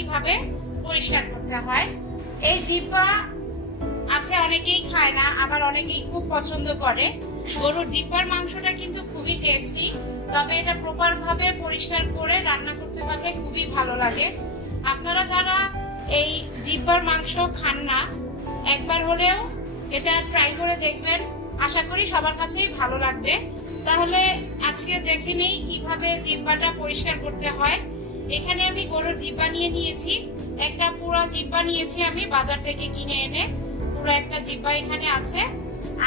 কীভাবে পরিষ্কার করতে হয়? এই জিব্বা আছে, অনেকেই খায় না, আবার অনেকেই খুব পছন্দ করে। গরুর জিব্বার মাংসটা কিন্তু খুবই টেস্টি তবে এটা প্রপার ভাবে পরিষ্কার করে রান্না করতে পারলে খুবই ভালো লাগে। আপনারা যারা এই জিব্বার মাংস খান না, একবার হলেও এটা ট্রাই করে দেখবেন। আশা করি সবার কাছেই ভালো লাগবে। তাহলে আজকে দেখে নেই কীভাবে জিব্বাটা পরিষ্কার করতে হয়। এখানে আমি গরুর জিব্বা নিয়ে নিয়েছি। একটা পুরো জিব্বা নিয়েছি আমি বাজার থেকে কিনে এনে। পুরো একটা জিব্বা এখানে আছে।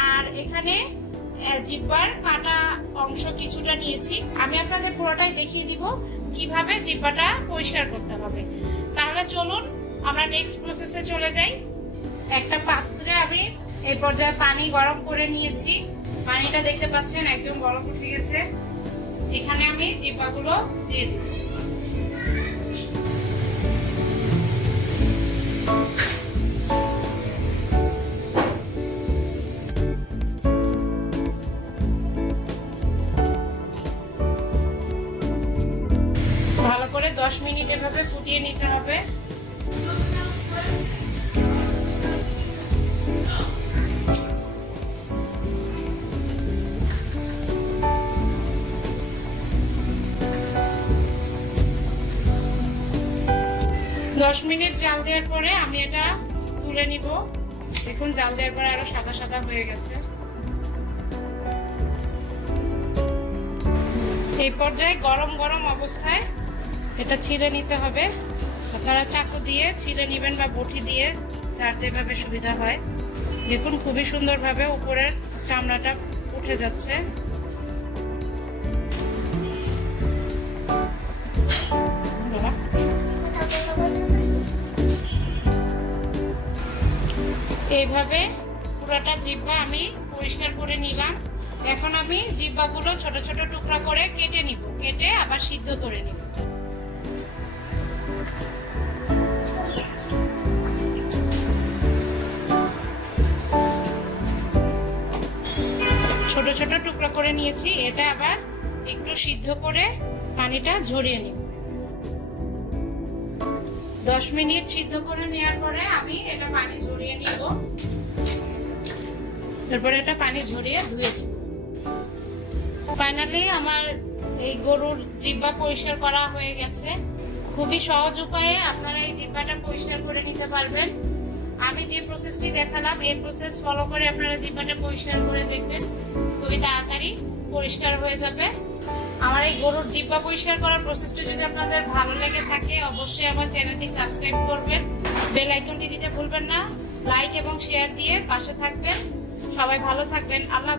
আর এখানে জিব্বার কাটা অংশ কিছুটা নিয়েছি। আমি আপনাদের পুরোটাই দেখিয়ে দিব কীভাবে জিব্বাটা পরিষ্কার করতে হবে। তাহলে চলুন, আমরা নেক্সট প্রসেসে চলে যাই। একটা পাত্রে আমি এই পর্যায়ে পানি গরম করে নিয়েছি। পানিটা দেখতে পাচ্ছেন, একদম গরম উঠে গেছে। এখানে আমি জিব্বাগুলো দিয়ে দিই দশ মিনিট এভাবে ফুটিয়ে নিতে হবে। দশ মিনিট জাল দেওয়ার পরে আমি এটা তুলে নিব। দেখুন, জাল দেওয়ার পরে আরও সাদা সাদা হয়ে গেছে। এই পর্যায়ে গরম গরম অবস্থায় এটা ছিলে নিতে হবে। আপনারা চাকু দিয়ে ছিলে নেবেন বা বটি দিয়ে, যার যেভাবে সুবিধা হয়। দেখুন, খুবই সুন্দরভাবে উপরের চামড়াটা উঠে যাচ্ছে। এইভাবে পুরোটা জিব্বা আমি পরিষ্কার করে নিলাম। এখন আমি জিব্বাগুলো ছোট ছোট টুকরা করে কেটে নিব। কেটে আবার সিদ্ধ করে নিব। ছোট ছোট টুকরা করে নিয়েছি। এটা আবার একটু সিদ্ধ করে পানিটা ঝরিয়ে নিব। দশ মিনিট সিদ্ধ করে নেওয়ার পরে আমি এটা পানি ঝরিয়ে নিব। তারপরে এটা পানি ঝরিয়ে ধুয়ে নিব। ফাইনালি আমার এই গরুর জিব্বা পরিষ্কার করা হয়ে গেছে। খুবই সহজ উপায়ে আপনারা এই জিব্বাটা পরিষ্কার করে নিতে পারবেন। আমি যে প্রসেসটি দেখালাম, এই প্রসেস ফলো করে আপনারা জিব্বাটা পরিষ্কার করে দেখবেন। খুবই তাড়াতাড়ি পরিষ্কার হয়ে যাবে। আমার এই গরুর জিব্বা পরিষ্কার করার প্রসেসটা যদি আপনাদের ভালো লেগে থাকে, অবশ্যই আমার চ্যানেলটি সাবস্ক্রাইব করবেন। বেল আইকনটি দিতে ভুলবেন না। লাইক এবং শেয়ার দিয়ে পাশে থাকবেন। সবাই ভালো থাকবেন। আল্লাহ